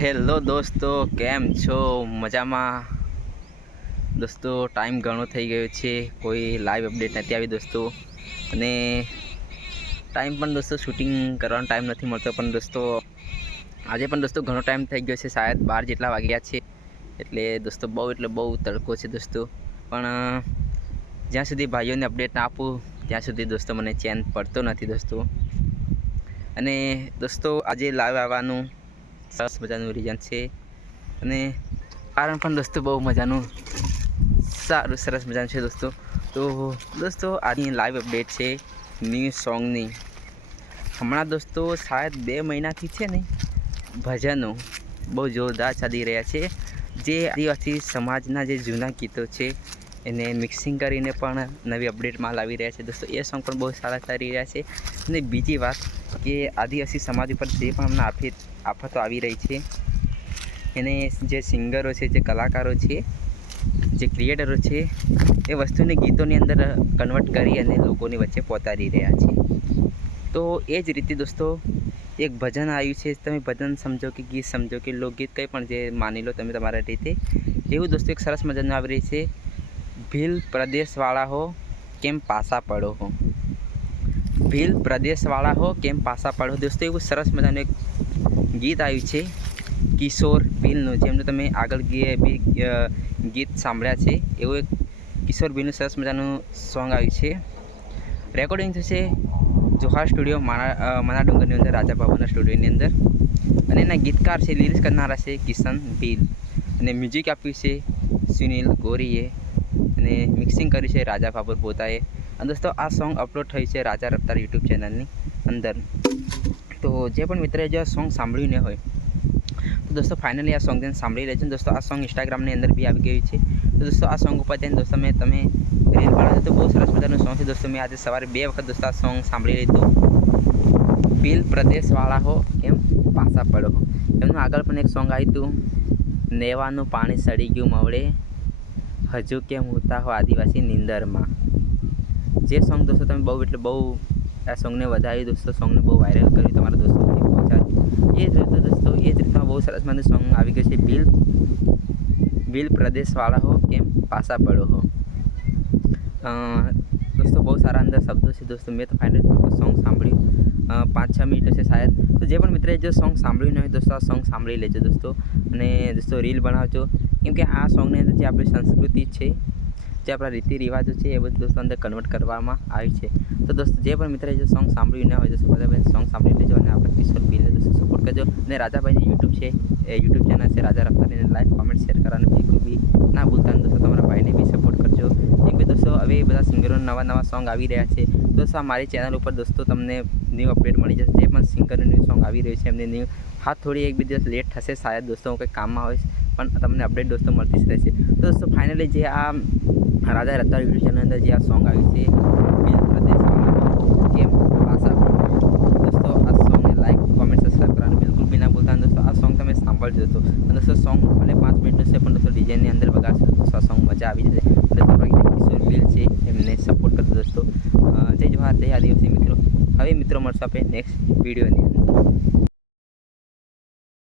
Hello દોસ્તો, કેમ છો? મજામાં? દોસ્તો ટાઈમ ઘણો થઈ ગયો છે. કોઈ લાઈવ અપડેટ નથી આવી દોસ્તો. અને ટાઈમ પણ દોસ્તો શૂટિંગ કરવાનો ટાઈમ નથી મળતો. પણ દોસ્તો, આજે પણ દોસ્તો ઘણો ટાઈમ થઈ ગયો છે. શાયદ બાર જેટલા વાગ્યા છે. એટલે દોસ્તો બહુ એટલે બહુ તડકો છે દોસ્તો. પણ, જ્યાં સુધી ભાઈઓને અપડેટ ના આપું, ત્યાં સુધી દોસ્તો મને ચેન પડતો નથી દોસ્તો. અને દોસ્તો, આજે લાઈવ આવવાનું સરસ મજાનું રિઝન છે. અને કારણ પણ દોસ્તો બહુ મજાનું, સારું સરસ મજાનું છે દોસ્તો. તો દોસ્તો આજની લાઈવ અપડેટ છે ન્યૂ સોંગની હમણાં દોસ્તો શાયદ બે મહિનાથી છે ને ભજનો બહુ જોરદાર ચાલી રહ્યા છે. જે આદિવાસી સમાજના જે જૂના ગીતો છે એને મિક્સિંગ કરીને પણ નવી અપડેટમાં લાવી રહ્યા છે. દોસ્તો, એ સોંગ પણ બહુ સારા ચાલી રહ્યા છે. અને બીજી વાત કે આદિવાસી સમાજ ઉપર જે પણ હમણાં આફત આફતો આવી રહી છે, એને જે સિંગરો છે, જે કલાકારો છે, જે ક્રિએટરો છે, એ વસ્તુને ગીતોની અંદર કન્વર્ટ કરી અને લોકોની વચ્ચે પહોંચાડી રહ્યા છે. તો એ જ રીતે દોસ્તો, એક ભજન આવ્યું છે. તમે ભજન સમજો કે ગીત સમજો કે લોકગીત કંઈ પણ જે માની લો તમે તમારા રીતે, એવું દોસ્તો એક સરસ મજાનું આવી રહી છે. ભીલ પ્રદેશવાળા હો કેમ પાસા પડો હો? ભીલ પ્રદેશવાળા હો કેમ પાસા પડો દોસ્તો, એવું સરસ મજાનું એક ગીત આવ્યું છે, કિશોર ભીલનું, જેમનું તમે આગળ બી ગીત સાંભળ્યા છે. એવું એક કિશોર ભીલનું સરસ મજાનું સોંગ આવ્યું છે. રેકોર્ડિંગ થશે જોહાર સ્ટુડિયો માના માના ડુંગરની અંદર, રાજા બાબુના સ્ટુડિયોની અંદર. અને એના ગીતકાર છે, લિરિક્સ કરનારા છે કિશન ભીલ. અને મ્યુઝિક આપ્યું છે સુનિલ ગોરીએ. અને મિક્સિંગ કર્યું છે રાજા બાબર પોતાએ. અને દોસ્તો, આ સોંગ અપલોડ થયું છે રાજા રફતાર યુટ્યુબ ચેનલની અંદર. તો જે પણ મિત્રએ જો આ સોંગ સાંભળ્યું ન હોય, તો દોસ્તો ફાઇનલી આ સોંગ તેને સાંભળી લેજો. દોસ્તો, આ સોંગ ઇન્સ્ટાગ્રામની અંદર બી આવી ગયું છે. તો દોસ્તો, આ સોંગ ઉપર જઈને દોસ્તો, મેં તમે રીલ બનાવજો તો બહુ સરસ મજાનું સોંગ છે. દોસ્તો, મેં આજે સવારે બે વખત દોસ્તો આ સોંગ સાંભળી લીધું. બિલ પ્રદેશવાળા હો એમ પાસા પડો એમનું આગળ પણ એક સોંગ આવ્યું હતું નેવાનું પાણી સડી ગયું મવડે. હજુ કેમ ઉતા હો આદિવાસી નિંદરમાં? જે સોંગ દોસ્તો તમે બહુ, એટલે બહુ આ સોંગને વધારી દોસ્તો સોંગને બહુ વાયરલ કર્યું તમારા દોસ્તો સુધી પહોંચાડ્યું. એ જ રીતે દોસ્તો, એ જ રીતના બહુ સરસ મને સોંગ આવી ગયું છે બિલ બિલ પ્રદેશવાળા હો, કેમ પાસા પડો હો? દોસ્તો બહુ સારા અંદર શબ્દો છે દોસ્તો, મેં તો ફાઇનલ સોંગ સાંભળ્યું. પાંચ છ મિનિટો છે શાયદ. તો જે પણ મિત્રએ જો સોંગ સાંભળ્યું ન હોય દોસ્તો, આ સોંગ સાંભળી લેજો દોસ્તો. અને દોસ્તો રીલ બનાવજો. કેમ કે આ સોંગની અંદર જે આપણી સંસ્કૃતિ છે, જે આપણા રીતિ રિવાજો છે, એ બધું દોસ્તો અંદર કન્વર્ટ કરવામાં આવી છે. તો દોસ્તો, જે પણ મિત્ર જે સોંગ સાંભળ્યું ના હોય, દોસ્તો બધા સોંગ સાંભળી લેજો અને આપણે કિશોર બીને દોસ્તો સપોર્ટ કરજો. અને રાજાભાઈની યુટ્યુબ છે, એ યુટ્યુબ ચેનલ છે, રાજા રફતાની લાઈક કોમેન્ટ શેર કરવાનું બિલકુલ બી ના ભૂલતા દોસ્તો તમારા ભાઈને બી સપોર્ટ કરજો. કેમ કે દોસ્તો, હવે એ બધા સિંગરોના નવા નવા સોંગ આવી રહ્યા છે. દોસ્તો, આ મારી ચેનલ ઉપર દોસ્તો તમને ન્યૂ અપડેટ મળી જશે. જે પણ સિંગરનું ન્યૂ સોંગ આવી રહ્યું છે, એમની ન્યૂ હા, થોડી એક બે દિવસ લેટ થશે શાયદ દોસ્તો, હું કંઈક કામમાં હોઈશ, પણ તમને અપડેટ દોસ્તો મળતી જ રહેશે. તો દોસ્તો ફાઇનલી જે આ રાધા રત્તા યુટ્યુબ ચેનલ અંદર જે આ સોંગ આવ્યું છે કેમ? પાસા દોસ્તો, આ સોંગને લાઈક કોમેન્ટ સબસ્ક્રાઈબ કરવાનું બિલકુલ બી ના ભૂલતા. આ સોંગ તમે સાંભળજો દોસ્તો. દોસ્તો સોંગ ભલે પાંચ મિનિટનું છે, પણ ડિઝાઇનની અંદર વગાડશો તો દોસ્તો સોંગ મજા આવી જશે. કિશોર બિલ છે, એમને સપોર્ટ કરતો દોસ્તો. જય જવાહર, જય આદિવાસી મિત્રો. હવે મિત્રો મળશે આપણે નેક્સ્ટ વિડીયોની અંદર.